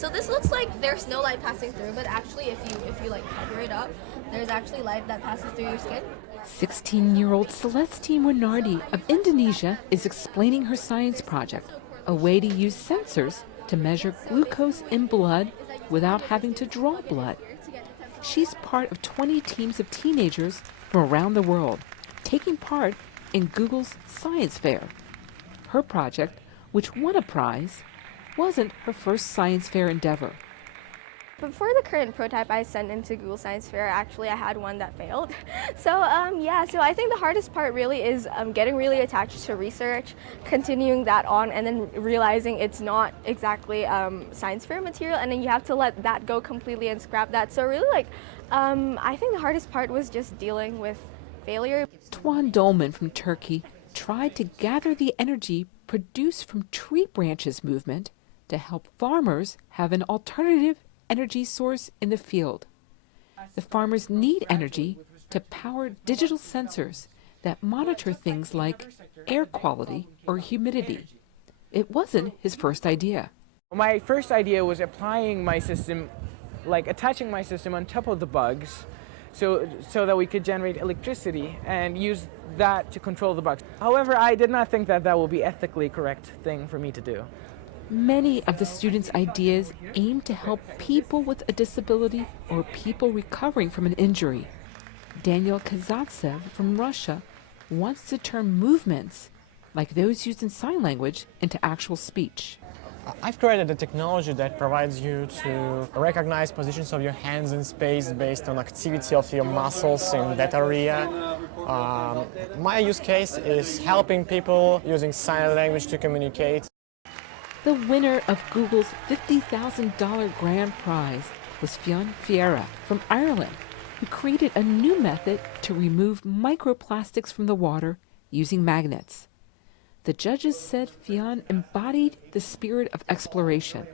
So this looks like there's no light passing through, but actually if you like cover it up, there's actually light that passes through your skin. 16-year-old Celestine Winardi of Indonesia is explaining her science project, a way to use sensors to measure glucose in blood without having to draw blood. She's part of 20 teams of teenagers from around the world, taking part in Google's science fair. Her project, which won a prize, wasn't her first science fair endeavor. Before the current prototype I sent into Google Science Fair, actually I had one that failed. So so I think the hardest part really is getting really attached to research, continuing that on, and then realizing it's not exactly science fair material, and then you have to let that go completely and scrap that. So really I think the hardest part was just dealing with failure. Tuan Dolman from Turkey tried to gather the energy produced from tree branches movement to help farmers have an alternative energy source in the field. The farmers need energy to power digital sensors that monitor things like air quality or humidity. It wasn't his first idea. My first idea was applying my system, like attaching my system on top of the bugs so that we could generate electricity and use that to control the bugs. However, I did not think that would be ethically correct thing for me to do. Many of the students' ideas aim to help people with a disability or people recovering from an injury. Daniel Kazantsev from Russia wants to turn movements, like those used in sign language, into actual speech. I've created a technology that provides you to recognize positions of your hands in space based on activity of your muscles in that area. My use case is helping people using sign language to communicate. The winner of Google's $50,000 grand prize was Fionn Fiera from Ireland, who created a new method to remove microplastics from the water using magnets. The judges said Fionn embodied the spirit of exploration.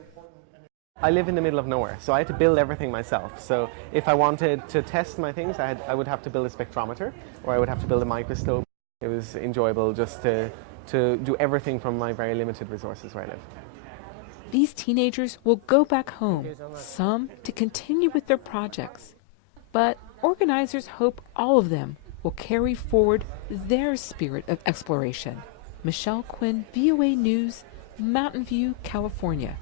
I live in the middle of nowhere, so I had to build everything myself. So if I wanted to test my things, I would have to build a spectrometer, or I would have to build a microscope. It was enjoyable just to do everything from my very limited resources where I live. These teenagers will go back home, some to continue with their projects. But organizers hope all of them will carry forward their spirit of exploration. Michelle Quinn, VOA News, Mountain View, California.